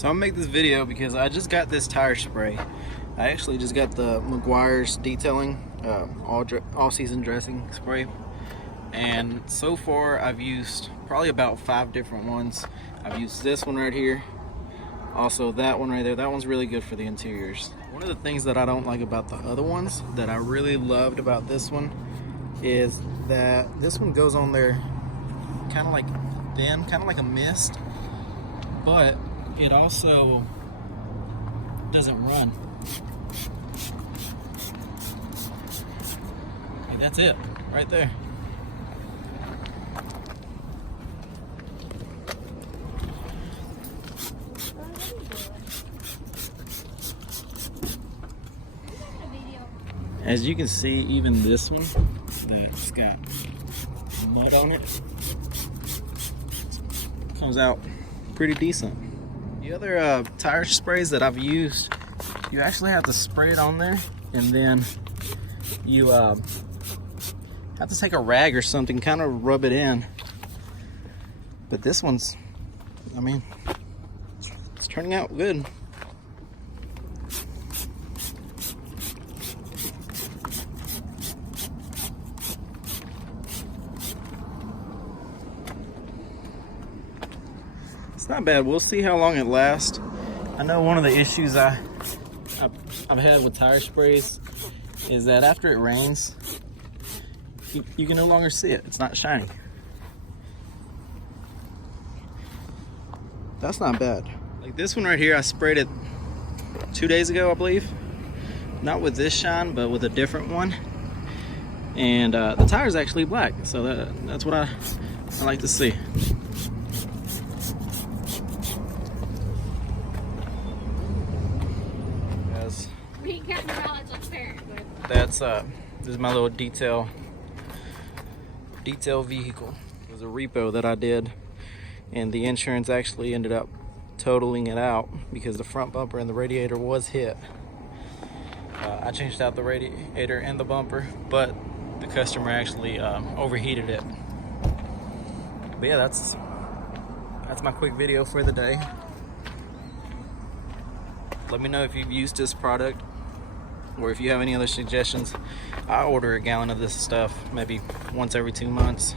So I'm gonna make this video because I just got this tire spray. I actually just got the Meguiars detailing all season dressing spray, and so far I've used probably about 5 different ones. I've used this one right here, also that one right there. That one's really good for the interiors. One of the things that I don't like about the other ones that I really loved about this one is that this one goes on there kind of like thin, kind of like a mist, but it also doesn't run. And that's it right there. As you can see, even this one that's got mud on it comes out pretty decent. The other tire sprays that I've used, you actually have to spray it on there, and then you have to take a rag or something, kind of rub it in. But this one's, I mean, it's turning out good. It's not bad. We'll see how long it lasts. I know one of the issues I've had with tire sprays is that after it rains, you can no longer see it. It's not shiny. That's not bad. Like this one right here, I sprayed it 2 days ago, I believe. Not with this shine, but with a different one. And the tire's actually black, so that's what I like to see. That's this is my little detail vehicle. It was a repo that I did, and the insurance actually ended up totaling it out because the front bumper and the radiator was hit. I changed out the radiator and the bumper, but the customer actually overheated it. But yeah, that's my quick video for the day. Let me know if you've used this product, or if you have any other suggestions. I order a gallon of this stuff maybe once every 2 months.